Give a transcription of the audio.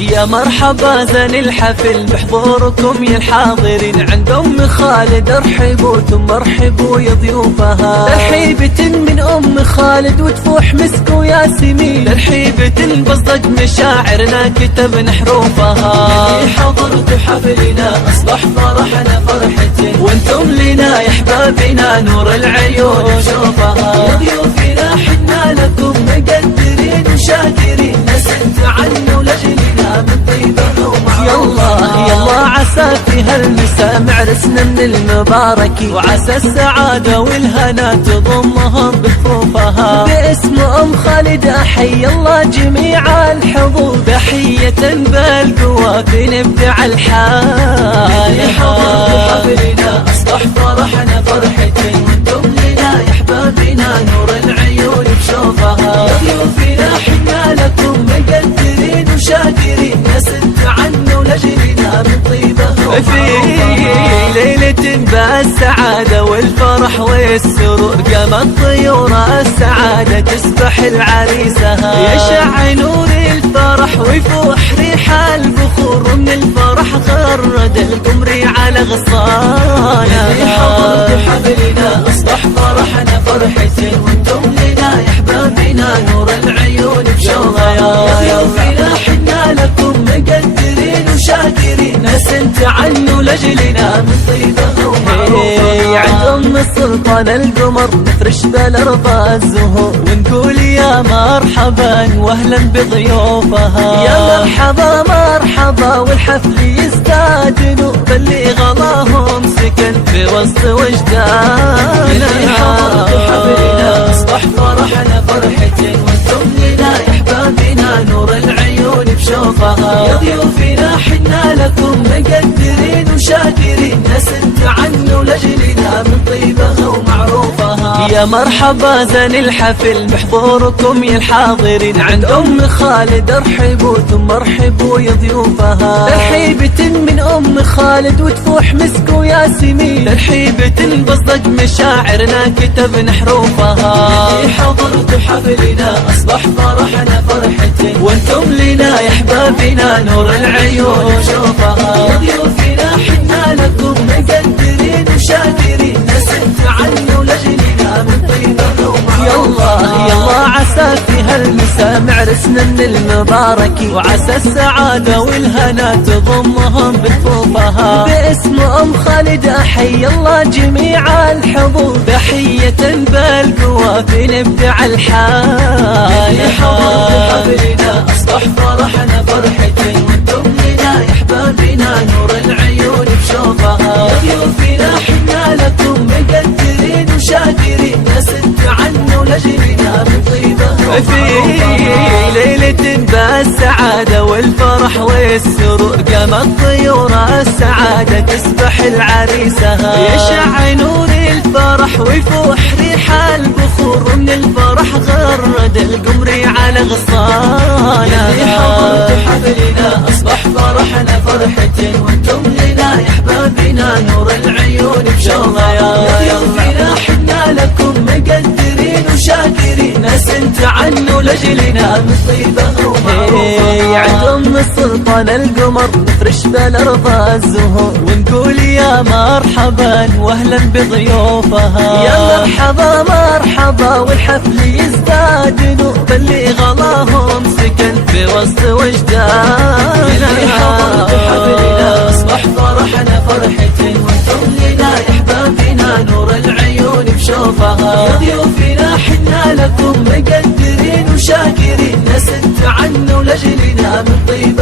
يا مرحبا زين الحفل بحضوركم يا الحاضرين، عند ام خالد ارحبوا ثم ارحبوا يا ضيوفها. ترحيبة من ام خالد وتفوح مسك وياسمين، ترحيبة بصدق مشاعرنا كتبنا حروفها. حضرت حفلنا اصبح فرحنا فرحة، وانتم لنا يا احبابنا نور العيون شوفها. يا ضيوفنا حنا لكم مقدرين وشاكرين، نسألت عنه لجلنا من طيبه ومعروفها. يلا عسى في هالمساء معرسنا من المبارك، وعسى السعادة والهنا تضمهم بكفوفها. باسم ام خالد احيي الله جميع الحضور، تحية بالقوافي نبدع الحال. حضرت حفلنا اصبح فرحنا فرحة، وانتم لنا يا احبابنا نور العيون بشوفها. يا ضيوفنا حنا لكم مقدرين وشاكرين، نسألت عنه لجلنا من طيبه ومعروفها. في ليلة بالسعادة والفرح والسرور، قامت طيور السعادة تسبح العريسها. يشع نور الفرح ويفوح ريح البخور، من الفرح غرد القمر على غصانها. حضرت حفلنا اصبح فرحنا فرحة، وانتم لنا يا احبابنا نور العيون بشوفها. يا ضيوفنا حنا لكم مقدرين وشاكرين، نسألت عنه لجلنا من طيبه ومعروفها. عند ام السلطان القمر نفرش بالارض الزهور، ونقول يا مرحبا واهلا بضيوفها. يا مرحبا مرحبا والحفل يزداد نور، باللي غلاهم سكن في وسط وجداننا. حضرت حفلنا اصبح فرحنا فرحة، وانتم لنا يا احبابنا نور العيون بشوفها. يا ضيوفنا حنا لكم مقدرين وشاكرين، نسألت عنه لجلنا من طيبه ومعروفها. يا مرحبا زين الحفل بحضوركم يا الحاضرين، عند ام خالد ارحبوا ثم ارحبوا يا ضيوفها. ترحيبة من ام خالد وتفوح مسك وياسمين، ترحيبة بصدق مشاعرنا كتبنا حروفها. حضرت حفلنا اصبح فرحنا فرحة، وانتم لنا يا احبابنا نور العيون شوفها. يا ضيوفنا حنا لكم مقدرين وشاكرين، نسألت عنه لجلنا من طيبه ومعروفها. يلا عسى في هالمساء معرسنا من المبارك، وعسى السعادة والهنا تضمهم بكفوفها. باسم ام خالد احيي الله جميع الحضور، تحية بالقوافي نبدع الحال. حضرت حفلنا اصبح فرحنا فرحة، وانتم لنا يا احبابنا نور العيون بشوفها. يا ضيوفنا حنا لكم مقدرين وشاكرين، نسألت عنه لجلنا من طيبه ومعروفها. في ليلة بالسعادة والفرح والسرور، قامت طيور السعادة تسبح العريسها. يشع نور الفرح ويفوح ريح البخور، من الفرح غرد القمر على غصانها. حضرت حفلنا اصبح فرحنا فرحة، وانتم لنا يا احبابنا نور العيون بشوفها. يا ضيوفنا حنا لكم مقدرين وشاكرين، نسألت عنه لجلنا من طيبه ومعروفها. عند ام السلطان القمر نفرش بالارض الزهور، ونقول يا مرحبا واهلا بضيوفها. يا مرحبا مرحبا والحفل يزداد نور، باللي غلاهم سكن في وسط وجداننا. حضرت حفلنا اصبح فرحنا فرحة، وانتم لنا يا احبابنا نور العيون بشوفها. يا ضيوفنا حنا لكم مقدرين وشاكرين، نسألت عنه لجلنا من طيبه